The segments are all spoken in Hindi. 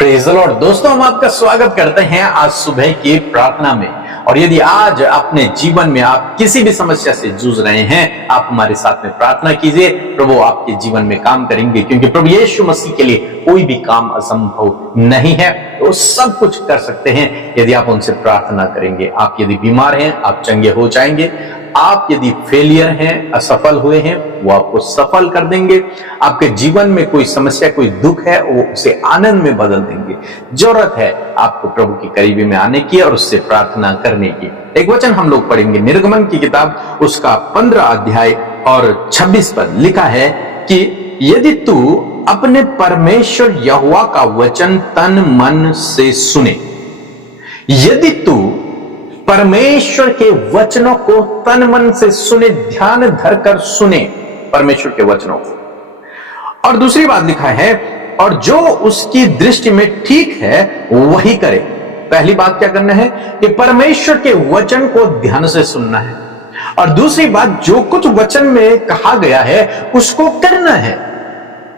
Praise the Lord. दोस्तों, हम आपका स्वागत करते हैं आज सुबह की प्रार्थना में। और यदि आज अपने जीवन में आप किसी भी समस्या से जूझ रहे हैं, आप हमारे साथ में प्रार्थना कीजिए। प्रभु आपके जीवन में काम करेंगे, क्योंकि प्रभु यीशु मसीह के लिए कोई भी काम असंभव नहीं है। वो सब कुछ कर सकते हैं यदि आप उनसे प्रार्थना करेंगे। आप यदि बीमार हैं, आप चंगे हो जाएंगे। आप यदि फेलियर हैं, असफल हुए हैं, वो आपको सफल कर देंगे। आपके जीवन में कोई समस्या, कोई दुख है, वो उसे आनंद में बदल देंगे। जरूरत है आपको प्रभु की करीबी में आने की और उससे प्रार्थना करने की। एक वचन हम लोग पढ़ेंगे, निर्गमन की किताब उसका 15 अध्याय और 26 पद लिखा है कि यदि तू अपने परमेश्वर यहोवा का वचन तन मन से सुने, यदि तू परमेश्वर के वचनों को तन मन से सुने, ध्यान धरकर सुने परमेश्वर के वचनों को। और दूसरी बात लिखा है, और जो उसकी दृष्टि में ठीक है वही करे। पहली बात क्या करना है कि परमेश्वर के वचन को ध्यान से सुनना है, और दूसरी बात जो कुछ वचन में कहा गया है उसको करना है।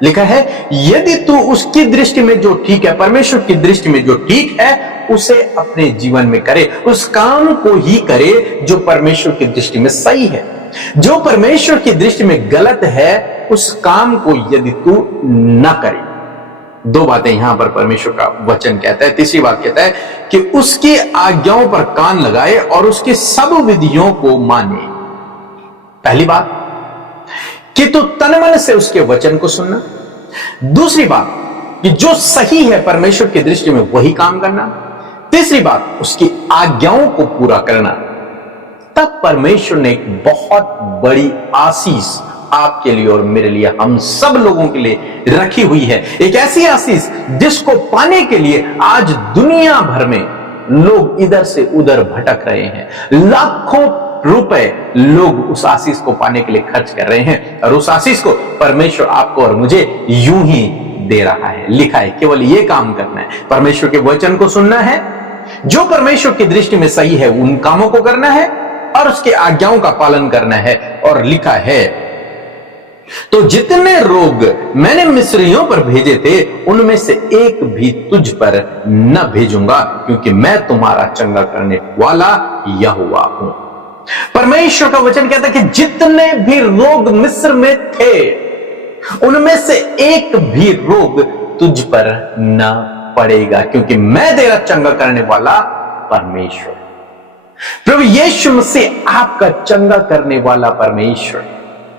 लिखा है यदि तू उसकी दृष्टि में जो ठीक है, परमेश्वर की दृष्टि में जो ठीक है, उसे अपने जीवन में करे। उस काम को ही करे जो परमेश्वर की दृष्टि में सही है। जो परमेश्वर की दृष्टि में गलत है, उस काम को यदि तू न करे। दो बातें यहां पर परमेश्वर का वचन कहता है। तीसरी बात कहता है कि उसकी आज्ञाओं पर कान लगाए और उसकी सब विधियों को माने। पहली बात कि तू तन मन से उसके वचन को सुनना। दूसरी बात कि जो सही है परमेश्वर की दृष्टि में वही काम करना। तीसरी बात उसकी आज्ञाओं को पूरा करना। तब परमेश्वर ने एक बहुत बड़ी आशीष आपके लिए और मेरे लिए, हम सब लोगों के लिए रखी हुई है। एक ऐसी आशीष जिसको पाने के लिए आज दुनिया भर में लोग इधर से उधर भटक रहे हैं। लाखों रुपए लोग उस आशीष को पाने के लिए खर्च कर रहे हैं, और उस आशीष को परमेश्वर आपको और मुझे यूं ही दे रहा है। लिखा है केवल ये काम करना है, परमेश्वर के वचन को सुनना है, जो परमेश्वर की दृष्टि में सही है उन कामों को करना है, और उसके आज्ञाओं का पालन करना है। और लिखा है तो जितने रोग मैंने मिस्रियों पर भेजे थे, उनमें से एक भी तुझ पर न भेजूंगा, क्योंकि मैं तुम्हारा चंगा करने वाला यहोवा हूं। परमेश्वर का वचन कहता है कि जितने भी रोग मिस्र में थे, उनमें से एक भी रोग तुझ पर न पड़ेगा, क्योंकि मैं तेरा चंगा करने वाला परमेश्वर। प्रभु यीशु मसीह आपका चंगा करने वाला परमेश्वर।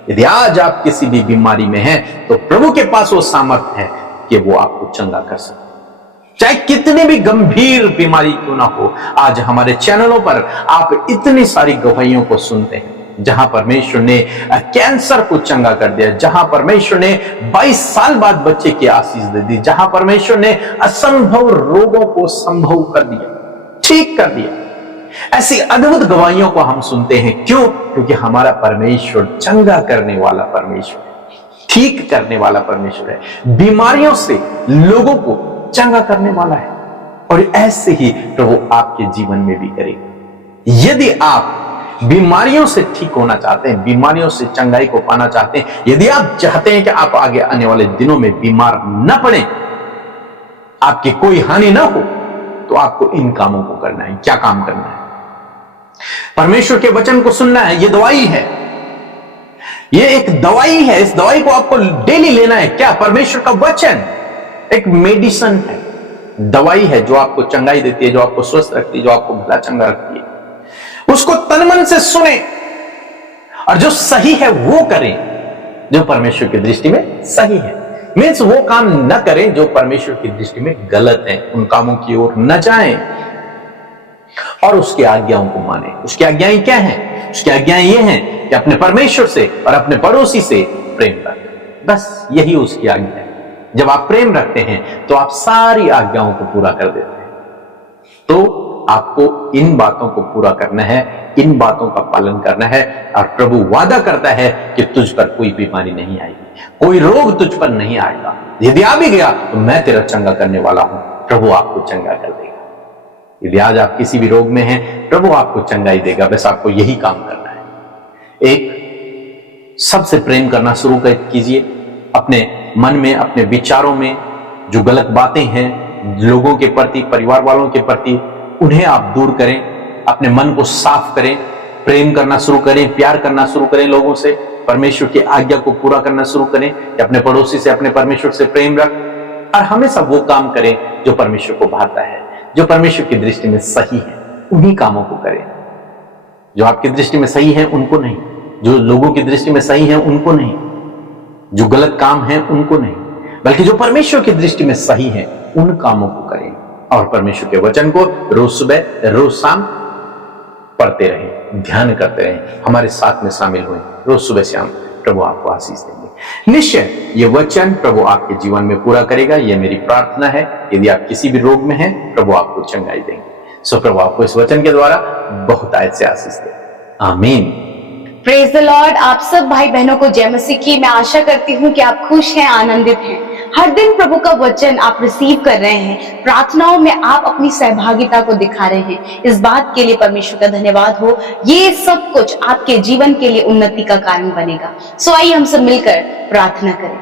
यदि आज आप किसी भी बीमारी में हैं, तो प्रभु के पास वो सामर्थ्य है कि वो आपको चंगा कर सकते, चाहे कितनी भी गंभीर बीमारी क्यों ना हो। आज हमारे चैनलों पर आप इतनी सारी गवाहियों को सुनते हैं, जहां परमेश्वर ने कैंसर को चंगा कर दिया, जहां परमेश्वर ने 22 साल बाद बच्चे की आशीष दे दी, जहां परमेश्वर ने असंभव रोगों को संभव कर दिया, ठीक कर दिया। ऐसी अद्भुत गवाहियों को हम सुनते हैं। क्यों? क्योंकि हमारा परमेश्वर चंगा करने वाला परमेश्वर है, ठीक करने वाला परमेश्वर है, बीमारियों से लोगों को चंगा करने वाला है। और ऐसे ही प्रभु आपके जीवन में भी करेगा। यदि आप बीमारियों से ठीक होना चाहते हैं, बीमारियों से चंगाई को पाना चाहते हैं, यदि आप चाहते हैं कि आप आगे आने वाले दिनों में बीमार न पड़े, आपकी कोई हानि ना हो, तो आपको इन कामों को करना है। क्या काम करना है? परमेश्वर के वचन को सुनना है। ये दवाई है, ये एक दवाई है। इस दवाई को आपको डेली लेना है। क्या? परमेश्वर का वचन एक मेडिसिन है, दवाई है जो आपको चंगाई देती है, जो आपको स्वस्थ रखती है, जो आपको भला चंगा रखती है। उसको तन मन से सुने, और जो सही है वो करें, जो परमेश्वर की दृष्टि में सही है। मीन्स वो काम न करें जो परमेश्वर की दृष्टि में गलत है, उन कामों की ओर न जाएं, और उसकी आज्ञाओं को माने। उसकी आज्ञाएं क्या हैं? उसकी आज्ञाएं ये हैं कि अपने परमेश्वर से और अपने पड़ोसी से प्रेम रखें। बस यही उसकी आज्ञा है। जब आप प्रेम रखते हैं तो आप सारी आज्ञाओं को पूरा कर देते हैं। तो आपको इन बातों को पूरा करना है, इन बातों का पालन करना है, और प्रभु वादा करता है कि तुझ पर कोई बीमारी नहीं आएगी, कोई रोग तुझ पर नहीं आएगा। यदि आ भी गया तो मैं तेरा चंगा करने वाला हूं। प्रभु आपको चंगा कर देगा। यदि आज आप किसी भी रोग में हैं, प्रभु आपको चंगाई देगा। बस आपको यही काम करना है। एक, सबसे प्रेम करना शुरू कीजिए। अपने मन में, अपने विचारों में जो गलत बातें हैं लोगों के प्रति, परिवार वालों के प्रति, उन्हें आप दूर करें, अपने मन को साफ करें, प्रेम करना शुरू करें, प्यार करना शुरू करें लोगों से, परमेश्वर की आज्ञा को पूरा करना शुरू करें कि अपने पड़ोसी से, अपने परमेश्वर से प्रेम रख, और हमेशा वो काम करें जो परमेश्वर को भाता है, जो परमेश्वर की दृष्टि में सही है, उन्हीं कामों को करें। जो आपकी दृष्टि में सही है उनको नहीं, जो लोगों की दृष्टि में सही है उनको नहीं, जो गलत काम है उनको नहीं, बल्कि जो परमेश्वर की दृष्टि में सही है उन कामों को करें। और परमेश्वर के वचन को रोज सुबह रोज शाम पढ़ते रहें, ध्यान करते रहें, हमारे साथ में शामिल हुए, रोज सुबह शाम प्रभु आपको आशीष देंगे। निश्चय ये वचन प्रभु आपके जीवन में पूरा करेगा, यह मेरी प्रार्थना है। यदि आप किसी भी रोग में हैं, प्रभु आपको चंगाई देंगे। सो प्रभु आपको इस वचन के द्वारा बहुत आयत से आशीष दे। आमीन। Praise the Lord. आप सब भाई बहनों को जय मसीह की। मैं आशा करती हूँ कि आप खुश हैं, आनंदित हैं। हर दिन प्रभु का वचन आप रिसीव कर रहे हैं, प्रार्थनाओं में आप अपनी सहभागिता को दिखा रहे हैं। इस बात के लिए परमेश्वर का धन्यवाद हो। ये सब कुछ आपके जीवन के लिए उन्नति का कारण बनेगा। सो आइए हम सब मिलकर प्रार्थना करें।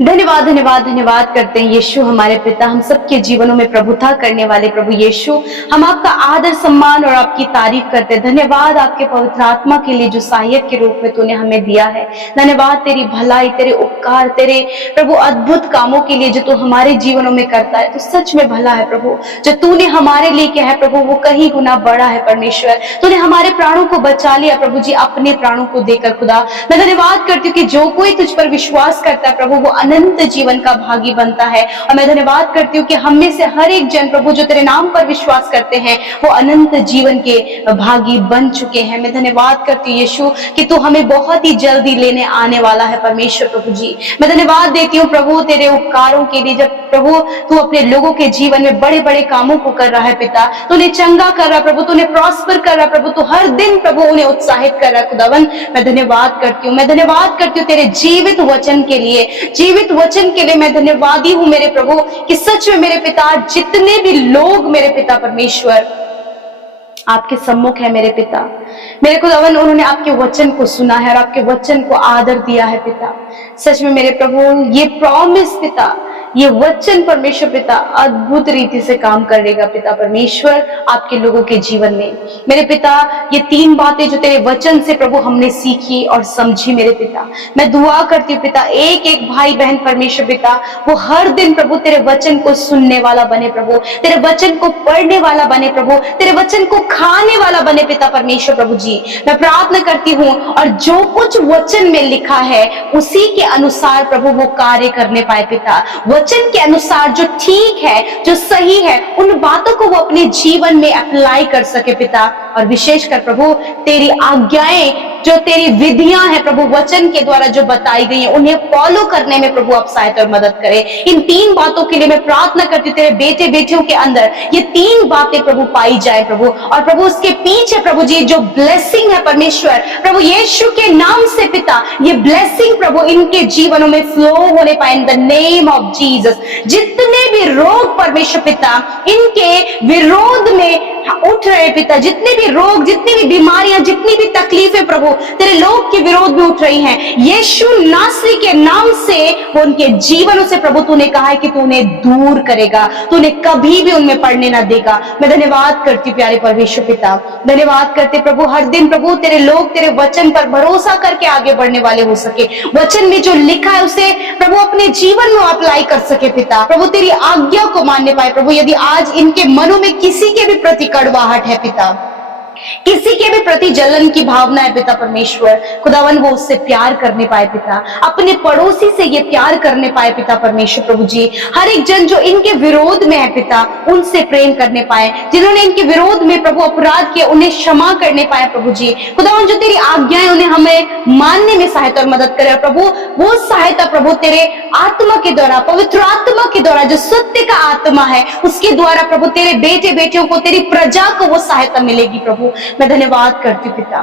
धन्यवाद धन्यवाद धन्यवाद करते हैं यीशु हमारे पिता, हम सबके जीवनों में प्रभुता करने वाले प्रभु यीशु, हम आपका आदर सम्मान और आपकी तारीफ करते हैं। धन्यवाद आपके पवित्र आत्मा के लिए जो सहायक के रूप में तूने हमें दिया है। धन्यवाद तेरी भलाई, तेरे उपकार, तेरे प्रभु अद्भुत कामों के लिए जो तू हमारे जीवनों में करता है। तो सच में भला है प्रभु, जो तूने हमारे लिए किया है प्रभु वो कहीं गुना बड़ा है। परमेश्वर तूने हमारे प्राणों को बचा लिया प्रभु जी, अपने प्राणों को देकर। खुदा मैं धन्यवाद करती हूँ कि जो कोई तुझ पर विश्वास करता है प्रभु वो अनंत जीवन का भागी बनता है। और मैं धन्यवाद करती हूँ कि हम में से हर एक जन प्रभु जो तेरे नाम पर विश्वास करते हैं वो अनंत जीवन के भागी बन चुके हैं। मैं धन्यवाद करती हूँ यीशु कि तू हमें बहुत ही जल्दी लेने आने वाला है। परमेश्वर प्रभु जी मैं धन्यवाद देती हूँ प्रभु तेरे उपकारों के लिए। जब प्रभु तू अपने लोगों के जीवन में बड़े बड़े कामों को कर रहा है पिता, तूने चंगा कर रहा प्रभु, तूने प्रॉस्पर कर रहा प्रभु, तू हर दिन प्रभु उन्हें उत्साहित कर रहा खुदावन। मैं धन्यवाद करती हूँ, मैं धन्यवाद करती हूँ तेरे जीवित वचन के लिए, जीवित वचन के लिए मैं धन्यवादी हूं मेरे प्रभु कि सच में मेरे पिता जितने भी लोग मेरे पिता परमेश्वर आपके सम्मुख है मेरे पिता, मेरे खुदावन उन्होंने आपके वचन को सुना है और आपके वचन को आदर दिया है पिता। सच में मेरे प्रभु ये प्रॉमिस पिता, ये वचन परमेश्वर पिता अद्भुत रीति से काम करेगा पिता परमेश्वर आपके लोगों के जीवन में। मेरे पिता ये तीन बातें जो तेरे वचन से प्रभु हमने सीखी और समझी मेरे पिता, मैं दुआ करती हूँ पिता एक एक भाई बहन परमेश्वर पिता वो हर दिन प्रभु तेरे वचन को सुनने वाला बने प्रभु, तेरे वचन को पढ़ने वाला बने प्रभु, तेरे वचन को खाने वाला बने पिता परमेश्वर प्रभु जी। मैं प्रार्थना करती हूँ और जो कुछ वचन में लिखा है उसी के अनुसार प्रभु वो कार्य करने पाए पिता, वचन के अनुसार जो ठीक है जो सही है उन बातों को वो अपने जीवन में अप्लाई कर सके पिता। और विशेषकर प्रभु तेरी आज्ञाएं जो तेरी विधियां हैं प्रभु वचन के द्वारा जो बताई गई हैं उन्हें फॉलो करने में प्रभु आप सहायता और मदद करें। इन तीन बातों के लिए मैं प्रार्थना करती हूँ तेरे बेटे बेटियों के अंदर ये तीन बातें प्रभु पाई जाए प्रभु, और प्रभु उसके पीछे प्रभु जी जो ब्लेसिंग है परमेश्वर प्रभु यीशु के नाम से पिता ये ब्लेसिंग प्रभु इनके जीवनों में फ्लो होने पाए in the name of Jesus. जितने भी रोग परमेश्वर पिता इनके विरोध में उठ रहे पिता, जितने भी रोग जितनी भी बीमारियां जितनी भी तकलीफें प्रभु तेरे लोग के विरोध में उठ रही हैं यीशु नासरी के नाम से वो उनके जीवनों से प्रभु तूने कहा है कि तू उन्हें दूर करेगा, तूने कभी भी उनमें पड़ने ना देगा। मैं धन्यवाद करती प्यारे परमेश्वर पिता, धन्यवाद करते प्रभु हर दिन प्रभु तेरे लोग तेरे वचन पर भरोसा करके आगे बढ़ने वाले हो सके, वचन में जो लिखा है उसे प्रभु अपने जीवन में अप्लाई कर सके पिता, प्रभु तेरी आज्ञा को मानने पाए प्रभु। यदि आज इनके मनों में किसी के भी प्रति कड़वाहट है पिता, किसी के भी प्रति जलन की भावना है पिता परमेश्वर खुदावन वो उससे प्यार करने पाए पिता, अपने पड़ोसी से ये प्यार करने पाए पिता परमेश्वर प्रभु जी। हर एक जन जो इनके विरोध में है पिता उनसे प्रेम करने पाए, जिन्होंने इनके विरोध में प्रभु अपराध किया उन्हें क्षमा करने पाए प्रभु जी। खुदावन जो तेरी आज्ञाएं उन्हें हमें मानने में सहायता और मदद करे, और प्रभु वो सहायता प्रभु तेरे आत्मा के द्वारा पवित्र आत्मा के द्वारा जो सत्य का आत्मा है उसके द्वारा प्रभु तेरे बेटे बेटियों को तेरी प्रजा को वो सहायता मिलेगी प्रभु। मैं धन्यवाद करती हूँ पिता,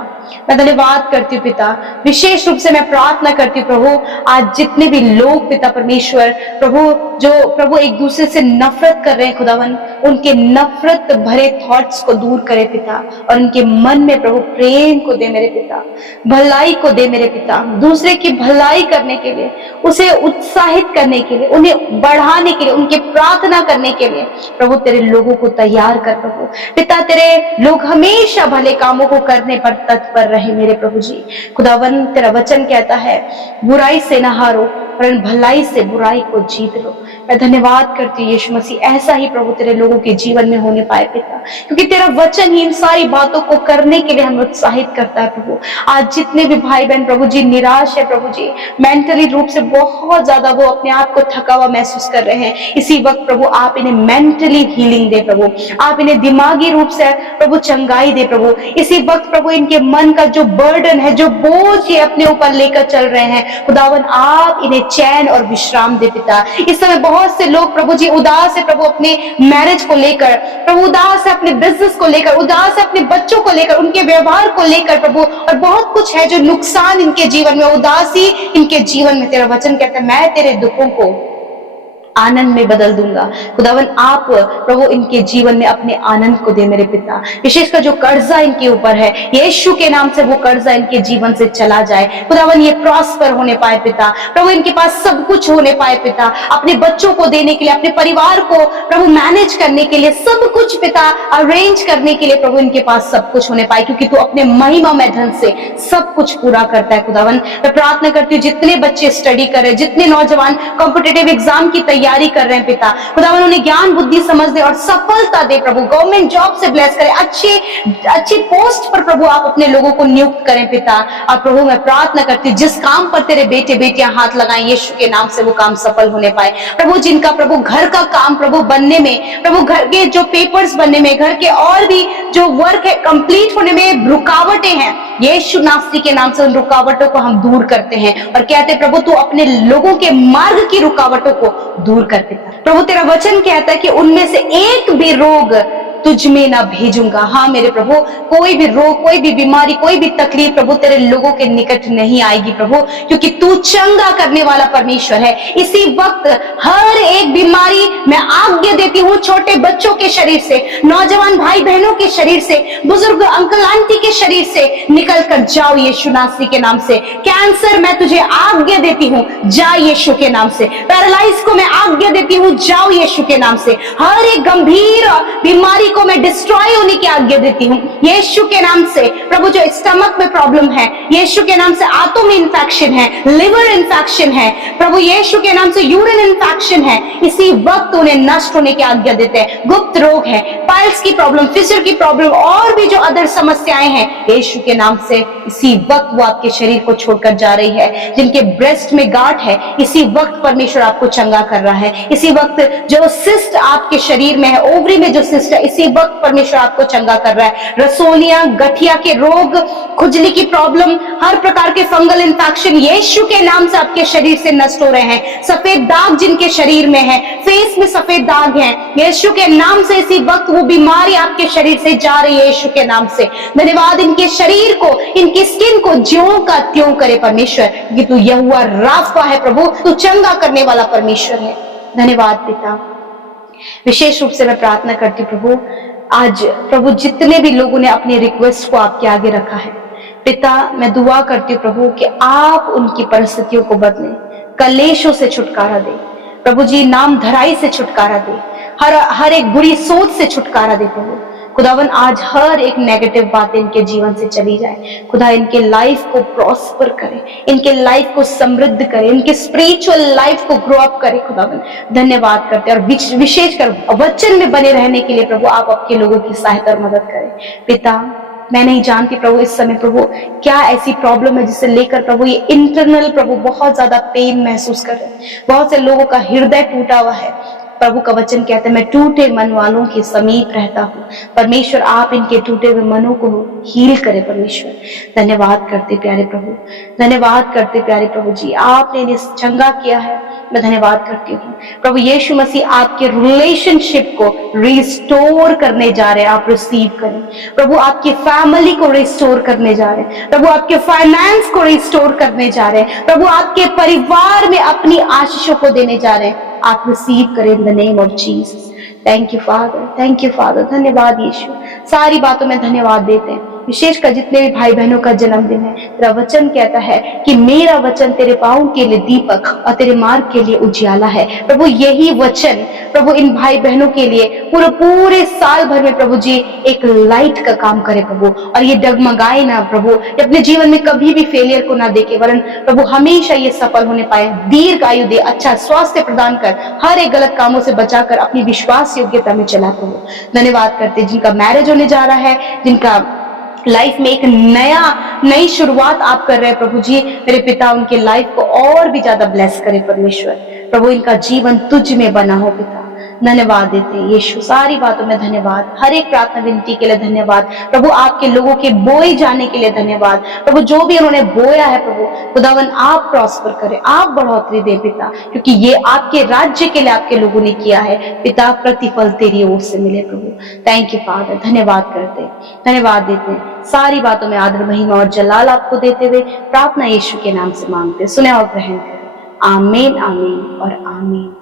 मैं धन्यवाद करती हूँ पिता। विशेष रूप से मैं प्रार्थना करती हूँ प्रभु आज जितने भी लोग पिता परमेश्वर प्रभु जो प्रभु एक दूसरे से नफरत कर रहे हैं खुदावन उनके नफरत भरे थॉट्स को दूर करे पिता, और उनके मन में प्रभु प्रेम को दे मेरे पिता, भलाई को दे मेरे पिता, दूसरे की भलाई करने के लिए, उसे उत्साहित करने के लिए, उन्हें बढ़ाने के लिए, उनके प्रार्थना करने के लिए प्रभु तेरे लोगों को तैयार कर प्रभु पिता। तेरे लोग हमेशा भले कामों को करने पर तत्पर रहे मेरे प्रभु जी। खुदावन तेरा वचन कहता है बुराई से न हारो पर भलाई से बुराई को जीत लो। मैं धन्यवाद करती हूँ यीशु मसीह, ऐसा ही प्रभु तेरे लोगों के जीवन में होने पाए पिता, क्योंकि तेरा वचन ही इन सारी बातों को करने के लिए हमें उत्साहित करता है प्रभु। आज जितने भी भाई बहन प्रभु जी निराश है प्रभु जी, मेंटली रूप से बहुत ज्यादा वो अपने आप को थका हुआ महसूस कर रहे हैं, इसी वक्त प्रभु आप इन्हें मेंटली हीलिंग दे प्रभु, आप इन्हें दिमागी रूप से प्रभु चंगाई दे प्रभु। इसी वक्त प्रभु इनके मन का जो बर्डन है, जो बोझ ये अपने ऊपर लेकर चल रहे हैं, खुदावन आप इन्हें चैन और विश्राम दे पिता। इस समय बहुत से लोग प्रभु जी उदास है प्रभु, अपने मैरिज को लेकर प्रभु, उदास है अपने बिजनेस को लेकर, उदास है अपने बच्चों को लेकर, उनके व्यवहार को लेकर प्रभु, और बहुत कुछ है जो नुकसान इनके जीवन में, उदासी इनके जीवन में। तेरा वचन कहता है मैं तेरे दुखों को आनंद में बदल दूंगा। खुदावन आप प्रभु इनके जीवन में अपने आनंद को दे मेरे पिता। विशेषकर जो कर्जा इनके ऊपर है, यीशु के नाम से वो कर्जा इनके जीवन से चला जाए। खुदावन ये प्रॉस्पर होने पाए पिता, प्रभु इनके पास सब कुछ होने पाए पिता, अपने बच्चों को देने के लिए, अपने परिवार को प्रभु मैनेज करने के लिए, सब कुछ पिता अरेंज करने के लिए प्रभु इनके पास सब कुछ होने पाए, क्योंकि तू अपने महिमा में धन से सब कुछ पूरा करता है। खुदावन मैं प्रार्थना करती हूँ जितने बच्चे स्टडी कर रहे हैं, जितने नौजवान कॉम्पिटिटिव एग्जाम की तैयारी कर रहे हैं पिता, खुदावन उन्हें ज्ञान बुद्धि समझ दे और सफलता दे प्रभु, गवर्नमेंट जॉब से ब्लेस करे, अच्छी पोस्ट पर प्रभु आप अपने लोगों को नियुक्त करें पिता। और प्रभु मैं प्रार्थना करती हूँ जिस काम पर तेरे बेटे बेटियां हाथ लगाएं, यीशु के नाम से वो काम सफल होने पाए प्रभु। जिनका प्रभु घर का काम प्रभु बनने में, प्रभु घर के जो पेपर्स बनने में, घर के और भी जो वर्क है कंप्लीट होने में रुकावटें हैं, यीशु नासरी के नाम से उन रुकावटों को हम दूर करते हैं और कहते हैं प्रभु तू अपने लोगों के मार्ग की रुकावटों को दूर कर देता। प्रभु तेरा वचन कहता है कि उनमें से एक भी रोग तुझ में ना भेजूंगा। हाँ मेरे प्रभु, कोई भी रोग, कोई भी बीमारी, कोई भी तकलीफ प्रभु तेरे लोगों के निकट नहीं आएगी प्रभु, क्योंकि तू चंगा करने वाला परमेश्वर है। इसी वक्त हर एक बीमारी मैं आज्ञा देती हूँ, छोटे बच्चों के शरीर से, नौजवान भाई बहनों के शरीर से, बुजुर्ग अंकल आंटी के शरीर से निकल कर जाओ यीशु नासरी के नाम से। कैंसर मैं तुझे आज्ञा देती हूँ, जा यीशु के नाम से। पैरालाइज को मैं आज्ञा देती हूँ, जाओ यीशु के नाम से। हर एक गंभीर बीमारी को मैं डिस्ट्रॉय होने की आज्ञा देती हूँ यीशु के नाम से। प्रभु जो स्टमक में प्रॉब्लम है, यीशु के नाम से आंतों में इंफेक्शन है, लिवर इंफेक्शन है, प्रभु यीशु के नाम से यूरिन इंफेक्शन है, इसी वक्त उन्हें नष्ट होने की आज्ञा देते हैं। गुप्त रोग है, पाइल्स की प्रॉब्लम, फिशर की प्रॉब्लम और भी जो अदर समस्याएं हैं, यीशु के नाम से इसी वक्त वो आपके शरीर को छोड़कर जा रही है। जिनके ब्रेस्ट में गांठ है, इसी वक्त परमेश्वर आपको चंगा कर रहा है। इसी वक्त जो सिस्ट आपके शरीर में है, ओवरी में जो सिस्ट है, इसी वक्त परमेश्वर आपको चंगा कर रहा है। रसोलियां, गठिया के रोग, खुजली की प्रॉब्लम, हर प्रकार के फंगल इंफेक्शन यीशु के नाम से आपके शरीर से नष्ट हो रहे हैं। सफेद दाग जिनके शरीर में है, फेस में सफेद दाग हैं, यीशु के नाम से इसी वक्त वो बीमारी आपके शरीर से जा रही है यीशु के नाम से। धन्यवाद, इनके शरीर को, इनकी स्किन को ज्यों का त्यों करे परमेश्वर, कि तू यहोवा राफा है प्रभु, तू चंगा करने वाला परमेश्वर है। धन्यवाद पिता। विशेष रूप से मैं प्रार्थना करती प्रभु, आज प्रभु जितने भी लोगों ने अपने रिक्वेस्ट को आपके आगे रखा है पिता, मैं दुआ करती हूँ प्रभु कि आप उनकी परिस्थितियों को बदलें, कलेशों से छुटकारा दे प्रभु जी, नाम धराई से छुटकारा दे, हर एक बुरी सोच से छुटकारा दे प्रभु। खुदावन आज हर एक नेगेटिव बातें इनके जीवन से चली जाए। खुदा इनके लाइफ को प्रॉस्पर करे, इनके लाइफ को समृद्ध करे, इनके स्पिरिचुअल लाइफ को ग्रो अप करे। खुदावन धन्यवाद करते हैं, और विशेषकर वचन में बने रहने के लिए प्रभु आप आपके लोगों की सहायता और मदद करें पिता। मैं नहीं जानती प्रभु इस समय प्रभु क्या ऐसी प्रॉब्लम है जिसे लेकर प्रभु ये इंटरनल प्रभु बहुत ज्यादा पेन महसूस कर रहे हैं। बहुत से लोगों का हृदय टूटा हुआ है। प्रभु का वचन कहता है मैं टूटे मन वालों के समीप रहता हूँ। परमेश्वर आप इनके टूटे हुए मनों को हील करे परमेश्वर। धन्यवाद करते प्यारे प्रभु, धन्यवाद करते प्यारे प्रभु जी, आपने इन्हें चंगा किया है। मैं धन्यवाद करती हूँ प्रभु यीशु मसीह, आपके रिलेशनशिप को रिस्टोर करने जा रहे हैं। आप रिसीव करें प्रभु, आपकी फैमिली को रिस्टोर करने जा रहे हैं प्रभु, आपके फाइनेंस को रिस्टोर करने जा रहे हैं प्रभु, आपके परिवार में अपनी आशीषों को देने जा रहे हैं। आप रिसीव करें in the name of Jesus. Thank you father, धन्यवाद यीशु। सारी बातों में धन्यवाद देते हैं, विशेषकर जितने भी भाई बहनों का जन्मदिन है। तेरा वचन कहता है कि मेरा वचन तेरे पाँव के लिए दीपक और तेरे मार्ग के लिए उजियाला है। प्रभु यही वचन प्रभु इन भाई बहनों के लिए पूरे साल भर में प्रभु जी एक लाइट का काम करे प्रभु, और ये डगमगाए ना प्रभु, ये अपने जीवन में कभी भी फेलियर को ना देखे, वरन प्रभु हमेशा ये सफल होने पाए। दीर्घ आयु दे, अच्छा स्वास्थ्य प्रदान कर, हर एक गलत कामों से बचाकर अपनी विश्वास योग्यता में चला प्रभु। धन्यवाद करते जिनका मैरिज होने जा रहा है, जिनका लाइफ में एक नई शुरुआत आप कर रहे हैं प्रभु जी, मेरे पिता उनके लाइफ को और भी ज्यादा ब्लेस करे परमेश्वर। प्रभु इनका जीवन तुझ में बना हो पिता। धन्यवाद देते हैं यीशु, सारी बातों में धन्यवाद, हर एक प्रार्थना विनती के लिए धन्यवाद प्रभु, आपके लोगों के बोए जाने के लिए धन्यवाद प्रभु। जो भी उन्होंने बोया है प्रभु खुदावन आप प्रॉस्पर करें, आप बढ़ोतरी दें पिता, क्योंकि ये आपके राज्य के लिए आपके लोगों ने किया है पिता। प्रतिफल तेरी ओर से मिले प्रभु। थैंक यू फादर, धन्यवाद करते, धन्यवाद देते हैं। सारी बातों में आदर, महिमा और जलाल आपको देते हुए प्रार्थना यीशु के नाम से मांगते, सुने और ग्रहण करें। आमीन, आमीन और आमीन।